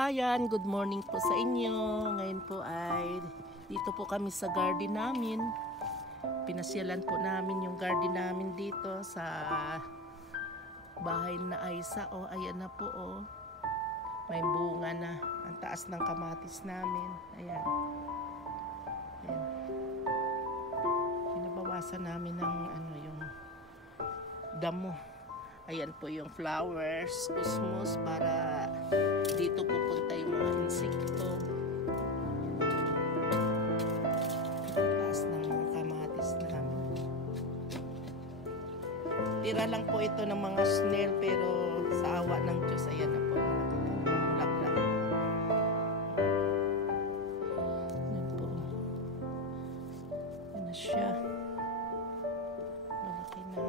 Ayan, good morning po sa inyo. Ngayon po ay dito po kami sa garden namin. Pinasyalan po namin yung garden namin dito sa bahay na Aisa. O, ayan na po o. May bunga na. Ang taas ng kamatis namin. Ayan. Ayan. Pinabawasan namin ng yung damo. Ayan po yung flowers, kusmus, para dito pupunta yung mga insekto. Taas ng mga kamatis namin. Tira lang po ito ng mga snail, pero sa awa ng Diyos, ayan na po. Bulaklak. Ayan po. Ayan na siya. Malaki na.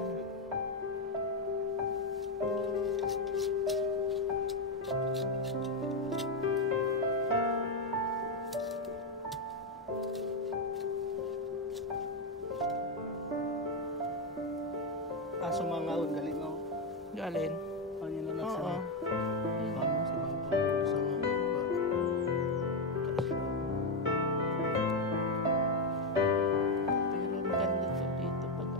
Sumangaon, galing mo. Galing. Ano na nagsabi? Oo. Paano sumangaon? Pero maganda to dito pag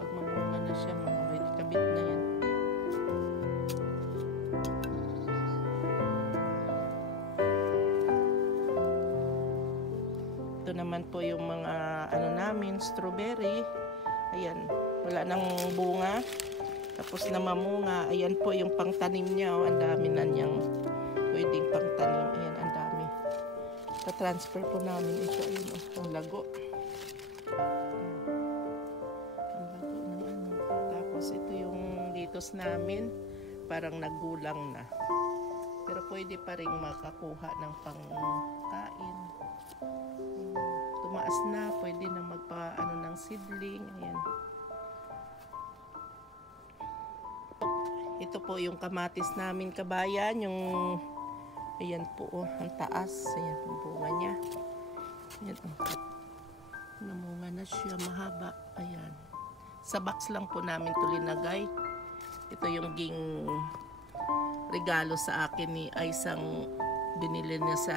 pag mamunga na siya, mga kabit na yan. Ito naman po yung mga namin, strawberry. Ayan, wala nang bunga. Tapos na mamunga. Ayan po yung pangtanim niya. Oh, ang dami na niyang pwedeng pangtanim. Ayan, ang dami. Ta-transfer po namin ito. Ayun, ang lago. Ang lago ng Tapos ito yung litos namin. Parang nagulang na. Pero pwede pa rin makakuha ng pangkain. Tumaas na, pwede na magpa ng seedling. Ayan. Ito po yung kamatis namin, kabayan, yung ayan po, oh, ang taas. Ayan ang bunga niya. Ayan, oh. Namunga na siya, mahaba. Ayan. Sa box lang po namin ito linagay. Ito yung ging regalo sa akin ni Aisang, binili niya sa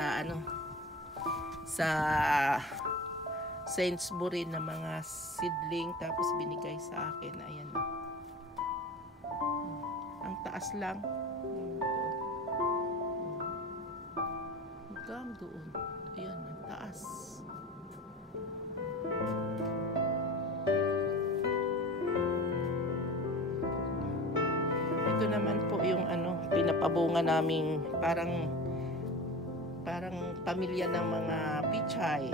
sa Sainsbury na mga seedling, tapos binigay sa akin. Ayan na. Ang taas lang. Hanggang doon. Ayan, ang taas. Ito naman po yung pinapabunga naming parang pamilya ng mga pichay.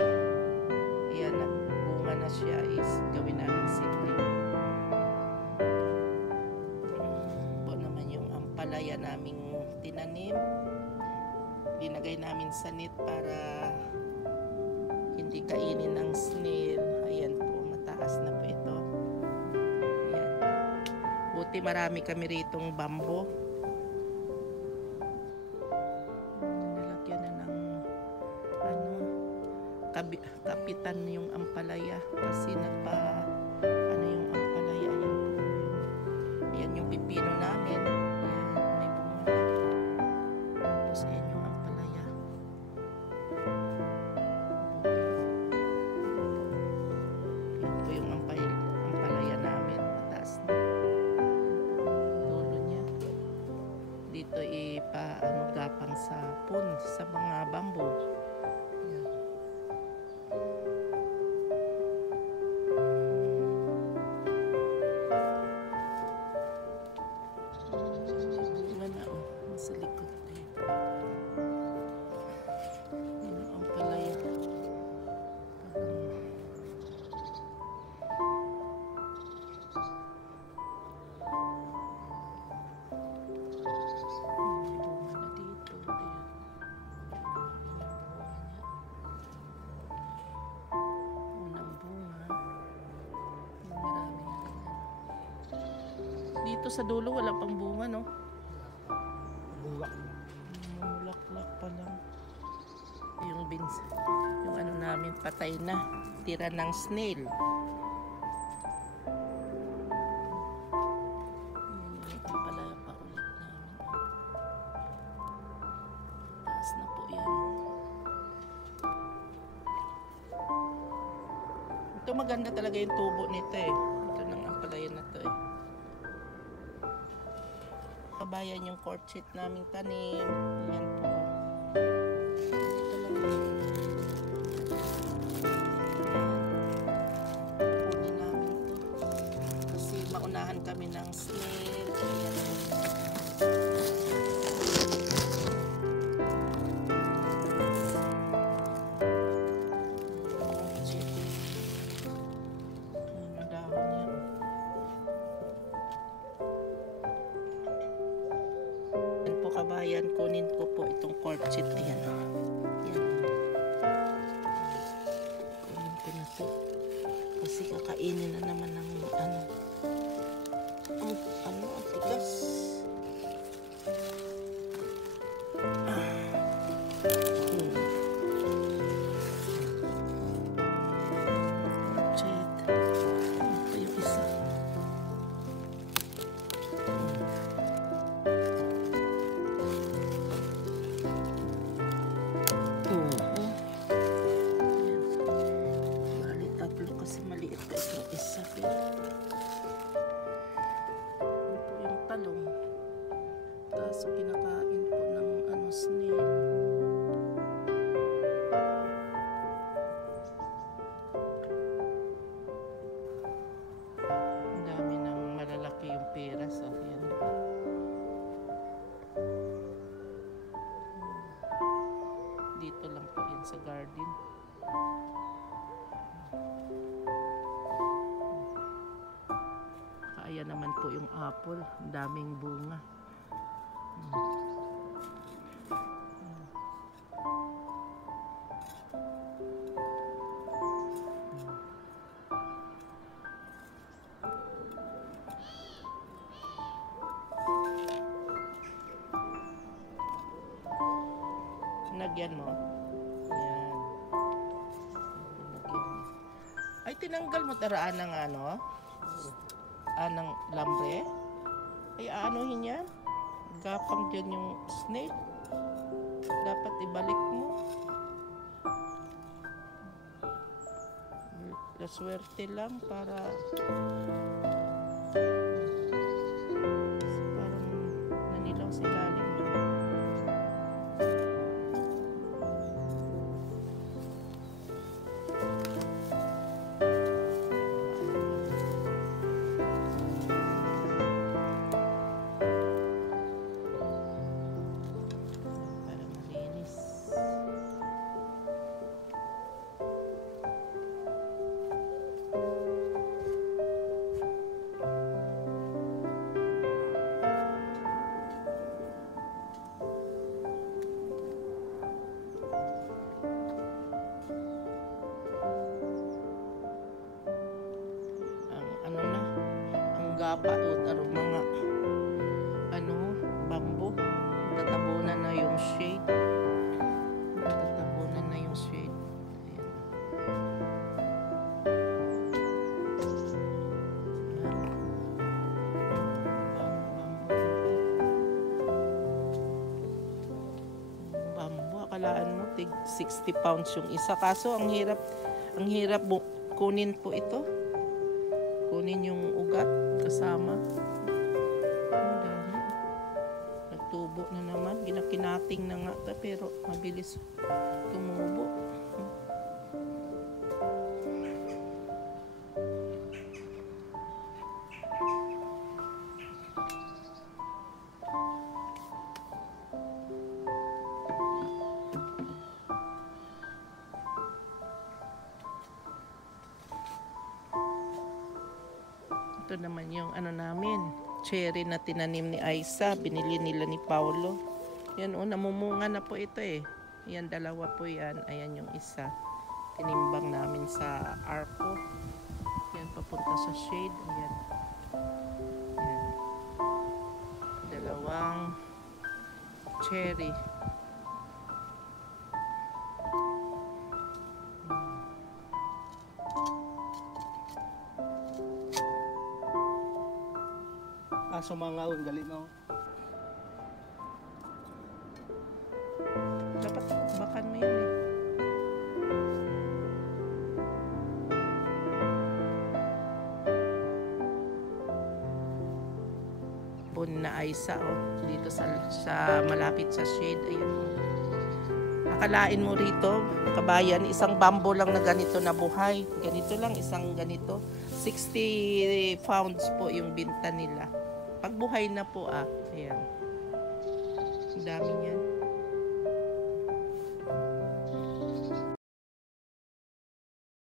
Ayan, bunga na siya, is gawin namin seedling. Ito naman yung ampalaya naming tinanim. Dinagay namin sa net para hindi kainin ng snail. Ayan po, mataas na po ito. Ayan. Buti marami kami ritong bambo. Kapitan yung ampalaya kasi yung ampalaya. Ayan yung pipino namin. Ayan, may bunga na. Tapos ayan yung ampalaya. Ayan po yung ampalaya namin. Mataas na. Dulo niya. Dito gapang sa sa mga bamboo. Sa likod din. Yun ang palaya. Bunga na dito. Unang bunga. Marami na rin. Dito sa dulo wala pang bunga, no? Mulaklak pa lang. Yung beans, yung namin patay na, tira ng snail. Ayan yung palaya pa ulit namin. Ito maganda talaga yung tubo nito eh. Ito nang ampalayan na to eh. Kabayan yung courgette naming tanim. Ayan po. Ito lang yun. Kunin namin to. Kasi maunahan kami ng snail. Ayan po. Kabayan, kunin ko po itong courgette. Ayan o. Ayan. Kunin ko na to. Kasi kakainin na naman ng ano. Ang tigas. Courgette. Ito yung isa. Kasi maliit pa itong isa. Ano po yung talong. Kaso kinakain po ng snail. Ang dami ng malalaki yung pera. So, yan. Dito lang po yan sa garden. Ayan naman po yung apple. Ang daming bunga. Nagyan mo. Ayan. Nagyan mo. Ay, tinanggal mo taraan ng ano? Ng lambre. Ay, aanuhin yan. Gapang dyan yung snake. Dapat ibalik mo. Swerte lang para parang nanilaw sa ilalim. Gapa o mga bamboo, tatabunan na yung shade. Tatabunan na yung shade. Ayan. Bamboo, akalaan mo tig 60 pounds yung isa. Kaso ang hirap kunin po ito. Kunin yung ugat kasama. Ang dami. Nagtubo na naman. Ginakinating na nga ito, pero mabilis tumubo. Ito naman yung namin, cherry na tinanim ni Aiza, binili nila ni Paulo. Yan namumunga na po ito eh. Yan, dalawa po yan. Ayan yung isa. Tinimbang namin sa arco. Yan, papunta sa shade. Ayan. Yan. Dalawang cherry. Sumangaon galing no. Dapat bakan mo yan eh. po na Aisa, oh. Dito sa malapit sa shade. Ayun, oh. Akalain mo rito, kabayan, isang bamboo lang na ganito na buhay. Ganito lang, isang ganito. 60 pounds po yung binta nila. Pag buhay na po, ayan. Ang dami niyan.